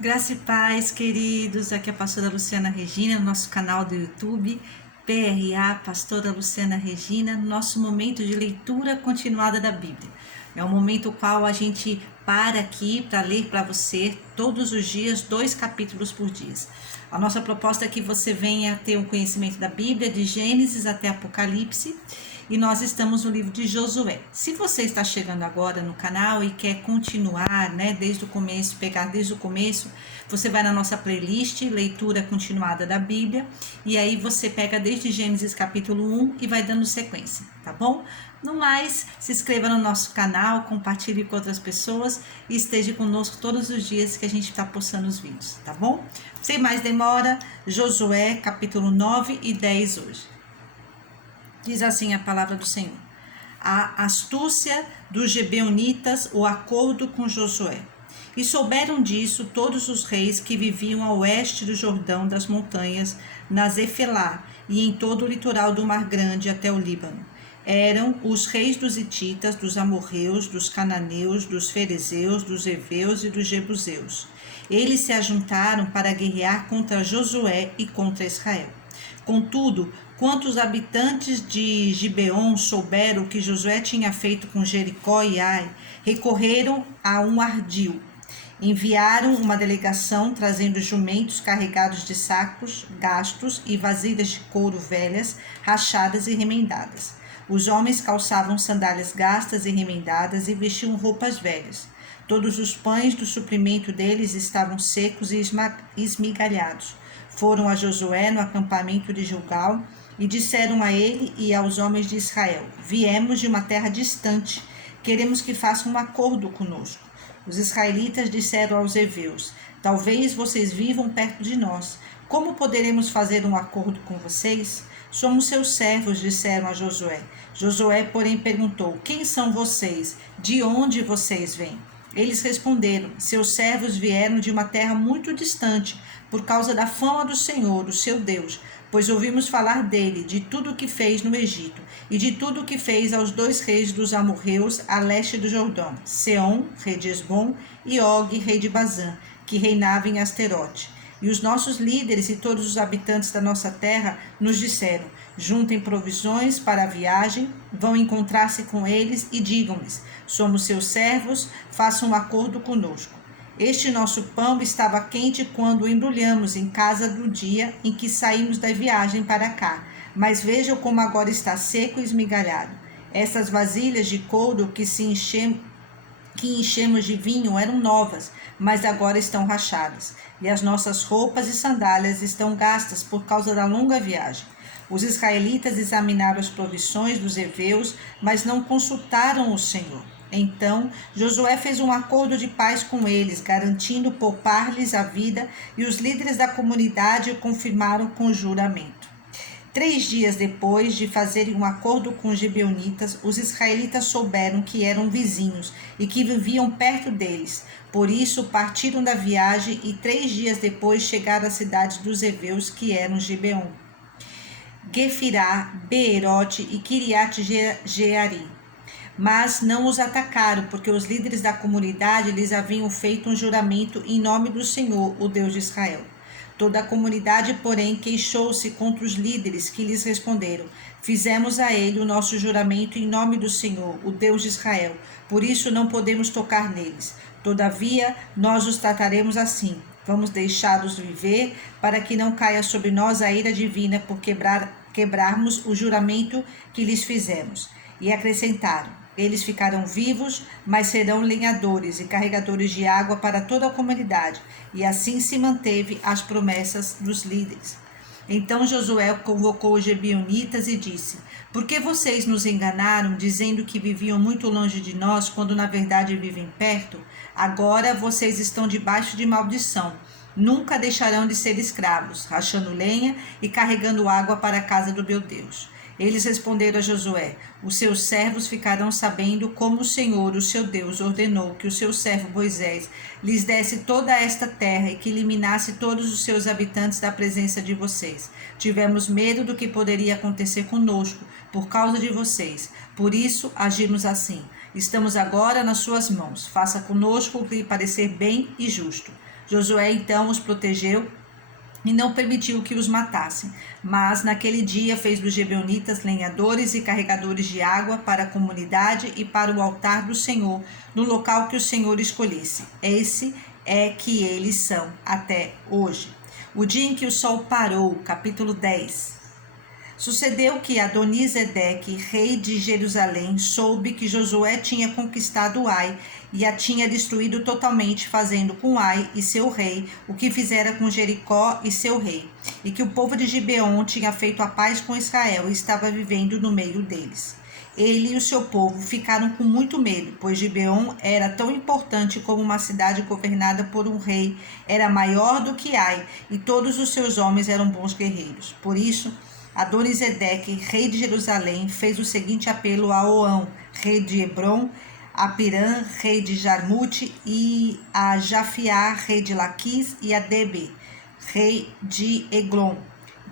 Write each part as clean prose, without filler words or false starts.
Graça e paz, queridos. Aqui é a pastora Luciana Regina, no nosso canal do YouTube, PRA, Pastora Luciana Regina, nosso momento de leitura continuada da Bíblia. É um momento qual a gente para aqui para ler para você todos os dias 2 capítulos por dia. A nossa proposta é que você venha ter um conhecimento da Bíblia, de Gênesis até Apocalipse, e nós estamos no livro de Josué. Se você está chegando agora no canal e quer continuar, desde o começo, pegar desde o começo, você vai na nossa playlist, leitura continuada da Bíblia, e aí você pega desde Gênesis capítulo 1 e vai dando sequência, tá bom? No mais, se inscreva no nosso canal, compartilhe com outras pessoas e esteja conosco todos os dias que a gente está postando os vídeos, tá bom? Sem mais demora, Josué capítulo 9 e 10 hoje. Diz assim a palavra do Senhor: a astúcia dos Gibeonitas, o acordo com Josué. E souberam disso todos os reis que viviam a oeste do Jordão das montanhas, na Zefelá e em todo o litoral do Mar Grande até o Líbano. Eram os reis dos hititas, dos amorreus, dos cananeus, dos ferezeus, dos heveus e dos jebuseus. Eles se ajuntaram para guerrear contra Josué e contra Israel. Contudo, quando os habitantes de Gibeon souberam o que Josué tinha feito com Jericó e Ai, recorreram a um ardil. Enviaram uma delegação trazendo jumentos carregados de sacos gastos e vasilhas de couro velhas, rachadas e remendadas. Os homens calçavam sandálias gastas e remendadas e vestiam roupas velhas. Todos os pães do suprimento deles estavam secos e esmigalhados. Foram a Josué no acampamento de Gilgal e disseram a ele e aos homens de Israel: viemos de uma terra distante, queremos que façam um acordo conosco. Os israelitas disseram aos heveus: talvez vocês vivam perto de nós. Como poderemos fazer um acordo com vocês? Somos seus servos, disseram a Josué. Josué, porém, perguntou: quem são vocês? De onde vocês vêm? Eles responderam: seus servos vieram de uma terra muito distante, por causa da fama do Senhor, o seu Deus, pois ouvimos falar dele, de tudo o que fez no Egito, e de tudo o que fez aos 2 reis dos amorreus a leste do Jordão, Seom, rei de Esbom, e Og, rei de Bazã, que reinava em Asterote. E os nossos líderes e todos os habitantes da nossa terra nos disseram: juntem provisões para a viagem, vão encontrar-se com eles e digam-lhes: somos seus servos, façam um acordo conosco. Este nosso pão estava quente quando o embrulhamos em casa no dia em que saímos da viagem para cá, mas vejam como agora está seco e esmigalhado. Essas vasilhas de couro que enchemos de vinho eram novas, mas agora estão rachadas, e as nossas roupas e sandálias estão gastas por causa da longa viagem. Os israelitas examinaram as provisões dos heveus, mas não consultaram o Senhor. Então, Josué fez um acordo de paz com eles, garantindo poupar-lhes a vida, e os líderes da comunidade o confirmaram com juramento. 3 dias depois de fazerem um acordo com os gibeonitas, os israelitas souberam que eram vizinhos e que viviam perto deles. Por isso, partiram da viagem e 3 dias depois chegaram à cidade dos heveus, que eram Gibeon, Gefirá, Beerote e Kiriat-Jearim. Mas não os atacaram, porque os líderes da comunidade lhes haviam feito um juramento em nome do Senhor, o Deus de Israel. Toda a comunidade, porém, queixou-se contra os líderes, que lhes responderam: fizemos a ele o nosso juramento em nome do Senhor, o Deus de Israel, por isso não podemos tocar neles. Todavia, nós os trataremos assim. Vamos deixá-los viver, para que não caia sobre nós a ira divina por quebrarmos o juramento que lhes fizemos. E acrescentaram: eles ficarão vivos, mas serão lenhadores e carregadores de água para toda a comunidade. E assim se manteve as promessas dos líderes. Então Josué convocou os gibeonitas e disse: por que vocês nos enganaram, dizendo que viviam muito longe de nós, quando na verdade vivem perto? Agora vocês estão debaixo de maldição. Nunca deixarão de ser escravos, rachando lenha e carregando água para a casa do meu Deus. Eles responderam a Josué: os seus servos ficarão sabendo como o Senhor, o seu Deus, ordenou que o seu servo Moisés lhes desse toda esta terra e que eliminasse todos os seus habitantes da presença de vocês. Tivemos medo do que poderia acontecer conosco por causa de vocês. Por isso agimos assim. Estamos agora nas suas mãos. Faça conosco o que lhe parecer bem e justo. Josué então os protegeu e não permitiu que os matassem. Mas naquele dia fez dos gibeonitas lenhadores e carregadores de água para a comunidade e para o altar do Senhor, no local que o Senhor escolhesse. Esse é que eles são até hoje. O dia em que o sol parou, capítulo 10. Sucedeu que Adonisedeque, rei de Jerusalém, soube que Josué tinha conquistado Ai e a tinha destruído totalmente, fazendo com Ai e seu rei o que fizera com Jericó e seu rei, e que o povo de Gibeon tinha feito a paz com Israel e estava vivendo no meio deles. Ele e o seu povo ficaram com muito medo, pois Gibeon era tão importante como uma cidade governada por um rei, era maior do que Ai, e todos os seus homens eram bons guerreiros. Por isso, Adonisedeque, rei de Jerusalém, fez o seguinte apelo a Oão, rei de Hebron, a Pirã, rei de Jarmute, e a Jafiá, rei de Laquis, e a Debe, rei de Eglon.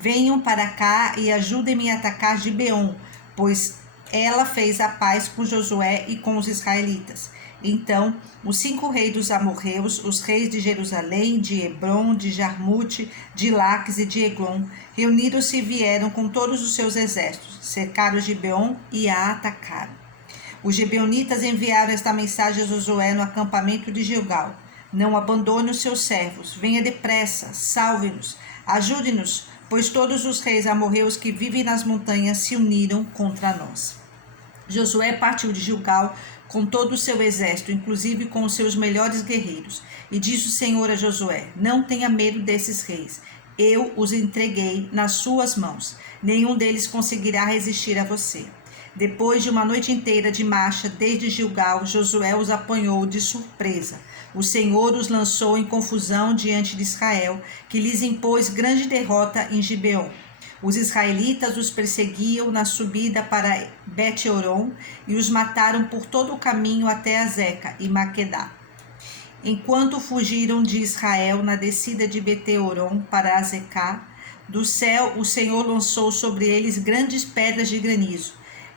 Venham para cá e ajudem-me a atacar Gibeon, pois ela fez a paz com Josué e com os israelitas. Então, os 5 reis dos amorreus, os reis de Jerusalém, de Hebron, de Jarmute, de Laques e de Eglon, reuniram-se e vieram com todos os seus exércitos, cercaram Gibeon e a atacaram. Os gibeonitas enviaram esta mensagem a Josué no acampamento de Gilgal: não abandone os seus servos, venha depressa, salve-nos, ajude-nos, pois todos os reis amorreus que vivem nas montanhas se uniram contra nós. Josué partiu de Gilgal com todo o seu exército, inclusive com os seus melhores guerreiros. E disse o Senhor a Josué: não tenha medo desses reis. Eu os entreguei nas suas mãos. Nenhum deles conseguirá resistir a você. Depois de uma noite inteira de marcha desde Gilgal, Josué os apanhou de surpresa. O Senhor os lançou em confusão diante de Israel, que lhes impôs grande derrota em Gibeon. Os israelitas os perseguiam na subida para Bet-Horon e os mataram por todo o caminho até Azeca e Maquedá. Enquanto fugiram de Israel na descida de Bet-Horon para Azecá, do céu o Senhor lançou sobre eles grandes pedras de granizo,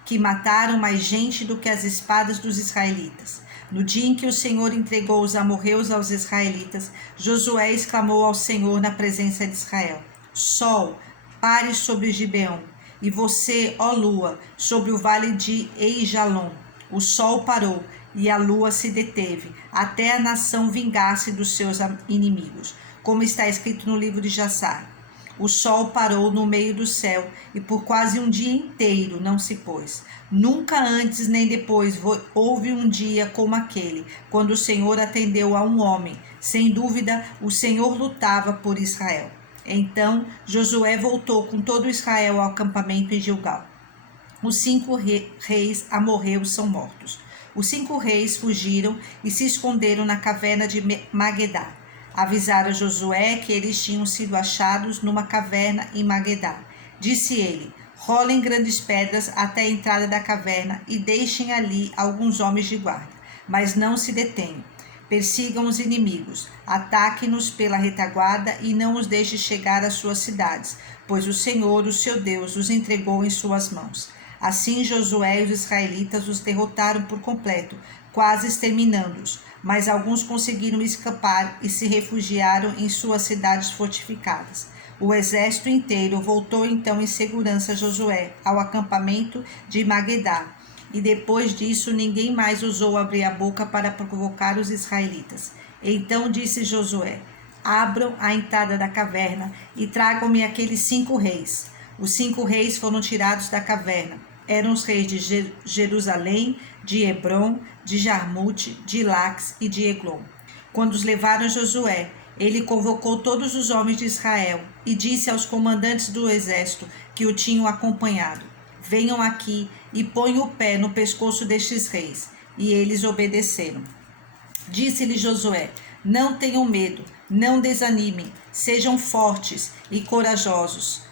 que mataram mais gente do que as espadas dos israelitas. No dia em que o Senhor entregou os amorreus aos israelitas, Josué exclamou ao Senhor na presença de Israel: Sol, pare sobre Gibeon, e você, ó lua, sobre o vale de Eijalon. O sol parou e a lua se deteve, até a nação vingar-se dos seus inimigos, como está escrito no livro de Jassar. O sol parou no meio do céu e por quase um dia inteiro não se pôs. Nunca antes nem depois houve um dia como aquele, quando o Senhor atendeu a um homem. Sem dúvida, o Senhor lutava por Israel. Então Josué voltou com todo Israel ao acampamento em Gilgal. Os 5 reis amorreus são mortos. Os 5 reis fugiram e se esconderam na caverna de Magedá. Avisaram a Josué que eles tinham sido achados numa caverna em Magedá. Disse ele: rolem grandes pedras até a entrada da caverna e deixem ali alguns homens de guarda, mas não se detenham. Persigam os inimigos, ataquem-nos pela retaguarda e não os deixe chegar às suas cidades, pois o Senhor, o seu Deus, os entregou em suas mãos. Assim Josué e os israelitas os derrotaram por completo, quase exterminando-os, mas alguns conseguiram escapar e se refugiaram em suas cidades fortificadas. O exército inteiro voltou então em segurança a Josué ao acampamento de Magedá, e depois disso ninguém mais ousou abrir a boca para provocar os israelitas. Então disse Josué: abram a entrada da caverna e tragam-me aqueles 5 reis. Os 5 reis foram tirados da caverna. Eram os reis de Jerusalém, de Hebron, de Jarmute, de Laques e de Eglon. Quando os levaram a Josué, ele convocou todos os homens de Israel e disse aos comandantes do exército que o tinham acompanhado: venham aqui e ponham o pé no pescoço destes reis. E eles obedeceram. Disse-lhe Josué: não tenham medo, não desanimem, sejam fortes e corajosos.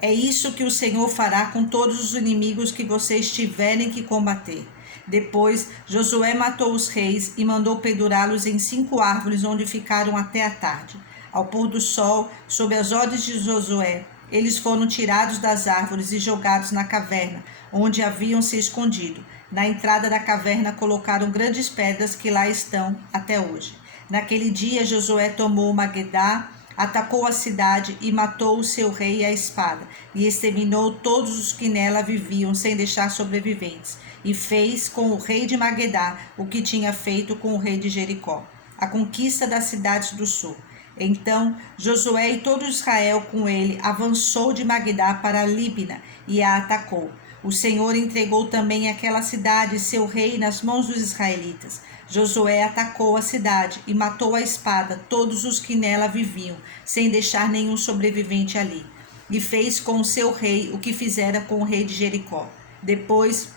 É isso que o Senhor fará com todos os inimigos que vocês tiverem que combater. Depois, Josué matou os reis e mandou pendurá-los em 5 árvores, onde ficaram até a tarde. Ao pôr do sol, sob as ordens de Josué, eles foram tirados das árvores e jogados na caverna, onde haviam se escondido. Na entrada da caverna colocaram grandes pedras que lá estão até hoje. Naquele dia Josué tomou Magedá, atacou a cidade e matou o seu rei à espada, e exterminou todos os que nela viviam, sem deixar sobreviventes. E fez com o rei de Magedá o que tinha feito com o rei de Jericó, a conquista das cidades do sul. Então Josué e todo Israel com ele avançou de Magedá para Líbina e a atacou. O Senhor entregou também aquela cidade e seu rei nas mãos dos israelitas. Josué atacou a cidade e matou à espada todos os que nela viviam, sem deixar nenhum sobrevivente ali. E fez com o seu rei o que fizera com o rei de Jericó. Depois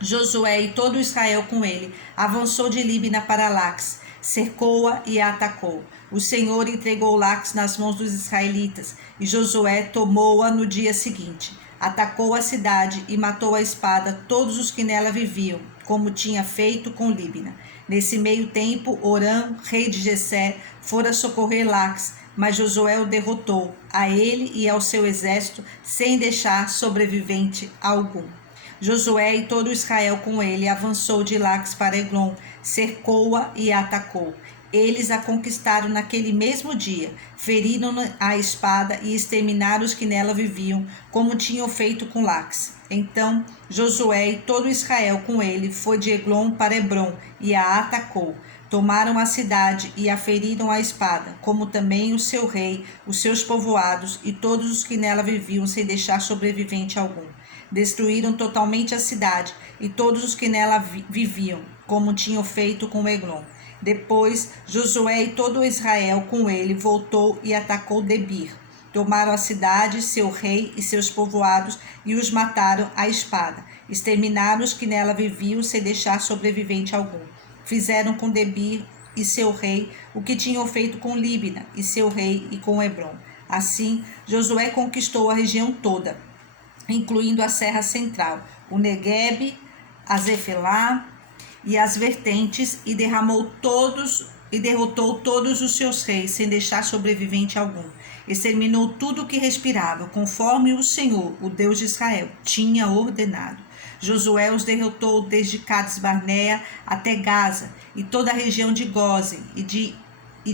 Josué e todo Israel com ele avançou de Líbina para Laques, cercou-a e a atacou. O Senhor entregou Laques nas mãos dos israelitas, e Josué tomou-a no dia seguinte. Atacou a cidade e matou à espada todos os que nela viviam, como tinha feito com Líbina. Nesse meio tempo, Orã, rei de Gessé, fora socorrer Laques, mas Josué o derrotou, a ele e ao seu exército, sem deixar sobrevivente algum. Josué e todo Israel com ele avançou de Laques para Eglon, cercou-a e a atacou. Eles a conquistaram naquele mesmo dia, feriram a espada e exterminaram os que nela viviam, como tinham feito com Laques. Então Josué e todo Israel com ele foi de Eglon para Hebrom e a atacou. Tomaram a cidade e a feriram à espada, como também o seu rei, os seus povoados e todos os que nela viviam, sem deixar sobrevivente algum. Destruíram totalmente a cidade e todos os que nela viviam, como tinham feito com Eglon. Depois, Josué e todo Israel com ele voltou e atacou Debir. Tomaram a cidade, seu rei e seus povoados e os mataram à espada. Exterminaram os que nela viviam, sem deixar sobrevivente algum. Fizeram com Debir e seu rei o que tinham feito com Líbina e seu rei e com Hebrom. Assim, Josué conquistou a região toda, incluindo a Serra Central, o Neguebe, a Zefelá e as vertentes, e derrotou todos os seus reis, sem deixar sobrevivente algum. Exterminou tudo o que respirava, conforme o Senhor, o Deus de Israel, tinha ordenado. Josué os derrotou desde Cades-Barnea até Gaza, e toda a região de Gósen, e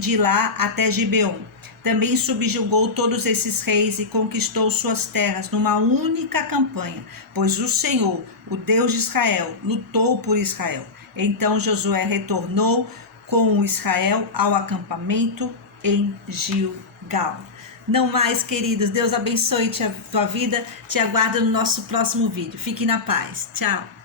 de lá até Gibeon. Também subjugou todos esses reis e conquistou suas terras numa única campanha, pois o Senhor, o Deus de Israel, lutou por Israel. Então Josué retornou com Israel ao acampamento em Gilgal. Não mais, queridos. Deus abençoe a tua vida. Te aguardo no nosso próximo vídeo. Fique na paz. Tchau.